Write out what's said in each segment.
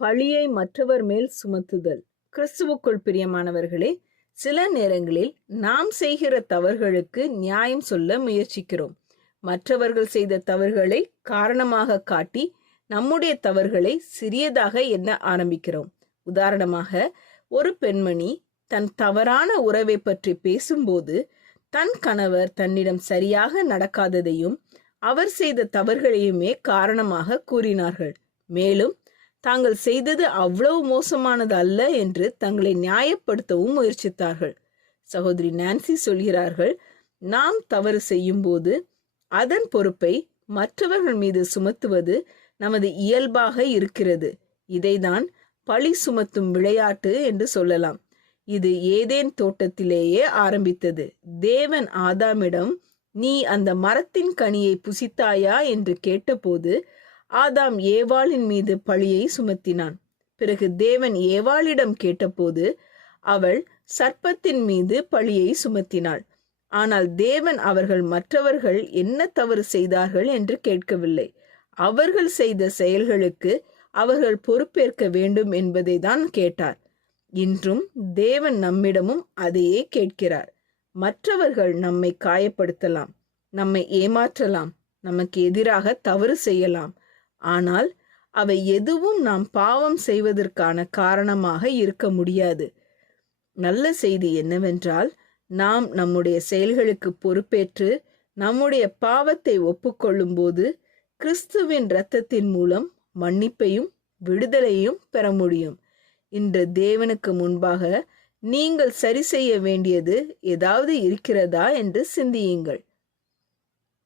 பழியை மற்றவர் மேல் சுமத்துதல். கிறிஸ்துவுக்குள் பிரியமானவர்களே, சில நேரங்களில் நாம் செய்கிற தவறுகளுக்கு நியாயம் சொல்ல முயற்சிக்கிறோம். மற்றவர்கள் செய்த தவறுகளை காரணமாக காட்டி நம்முடைய தவறுகளை சிறியதாக எண்ண ஆரம்பிக்கிறோம். உதாரணமாக, ஒரு பெண்மணி தன் தவறான உறவை பற்றி பேசும்போது தன் கணவர் தன்னிடம் சரியாக நடக்காததையும் அவர் செய்த தவறுகளையுமே காரணமாக கூறினார்கள். மேலும் தாங்கள் செய்தது அவ்வளவு மோசமானது அல்ல என்று தங்களை நியாயப்படுத்தவும் முயற்சித்தார்கள். சகோதரி நான்சி சொல்கிறார்கள், நாம் தவறு செய்யும் போது அதன் பொறுப்பை மற்றவர்கள் மீது சுமத்துவது நமது இயல்பாக இருக்கிறது. இதைதான் பழி சுமத்தும் விளையாட்டு என்று சொல்லலாம். இது ஏதேன் தோட்டத்திலேயே ஆரம்பித்தது. தேவன் ஆதாமிடம், நீ அந்த மரத்தின் கனியை புசித்தாயா என்று கேட்டபோது ஆதாம் ஏவாளின் மீது பழியை சுமத்தினான். பிறகு தேவன் ஏவாளிடம் கேட்டபோது அவள் சர்ப்பத்தின் மீது பழியை சுமத்தினாள். ஆனால் தேவன் அவர்கள் மற்றவர்கள் என்ன தவறு செய்தார்கள் என்று கேட்கவில்லை. அவர்கள் செய்த செயல்களுக்கு அவர்கள் பொறுப்பேற்க வேண்டும் என்பதை தான் கேட்டார். இன்றும் தேவன் நம்மிடமும் அதையே கேட்கிறார். மற்றவர்கள் நம்மை காயப்படுத்தலாம், நம்மை ஏமாற்றலாம், நமக்கு எதிராக தவறு செய்யலாம். ஆனால் அவை எதுவும் நாம் பாவம் செய்வதற்கான காரணமாக இருக்க முடியாது. நல்ல செய்தி என்னவென்றால், நாம் நம்முடைய செயல்களுக்கு பொறுப்பேற்று நம்முடைய பாவத்தை ஒப்புக்கொள்ளும் போது கிறிஸ்துவின் இரத்தத்தின் மூலம் மன்னிப்பையும் விடுதலையும் பெற முடியும். இன்று தேவனுக்கு முன்பாக நீங்கள் சரி செய்ய வேண்டியது ஏதாவது இருக்கிறதா என்று சிந்தியுங்கள்.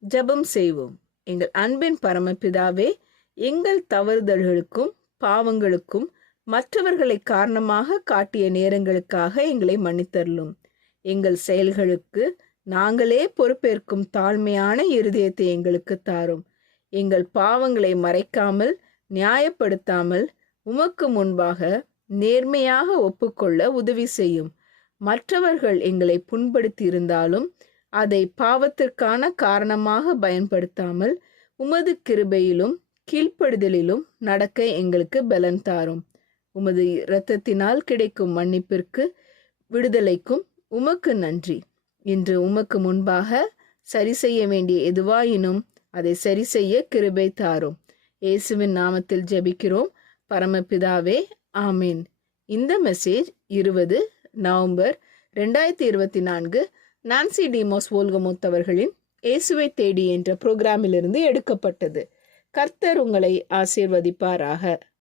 ஜெபம் செய்வோம். எங்கள் அன்பின் பரமபிதாவே, எங்கள் தவறுதல்களுக்கும் பாவங்களுக்கும் மற்றவர்களை காரணமாக காட்டிய நேரங்களுக்காக எங்களை மன்னித்தருளும். எங்கள் செயல்களுக்கு நாங்களே பொறுப்பேற்கும் தாழ்மையான இருதயத்தை எங்களுக்கு தாரும். எங்கள் பாவங்களை மறைக்காமல் நியாயப்படுத்தாமல் உமக்கு முன்பாக நேர்மையாக ஒப்புக்கொள்ள உதவி செய்யும். மற்றவர்கள் எங்களை புண்படுத்தி இருந்தாலும் அதை பாவத்திற்கான காரணமாக பயன்படுத்தாமல் உமது கிருபையிலும் கீழ்ப்படுதலிலும் நடக்க எங்களுக்கு பலன் தாரும். உமது இரத்தத்தினால் கிடைக்கும் மன்னிப்பிற்கு விடுதலைக்கும் உமக்கு நன்றி. இன்று உமக்கு முன்பாக சரி செய்ய வேண்டிய எதுவாயினும் அதை சரி செய்ய கிருபை தாரும். இயேசுவின் நாமத்தில் ஜெபிக்கிறோம் பரமபிதாவே, ஆமீன். இந்த மெசேஜ் 20 நவம்பர் 2024 நான்சி டிமோஸ் வோல்கமுத் அவர்களின் இயேசுவை தேடி என்ற புரோகிராமிலிருந்து எடுக்கப்பட்டது. கர்த்தர் உங்களை ஆசீர்வதிப்பாராக.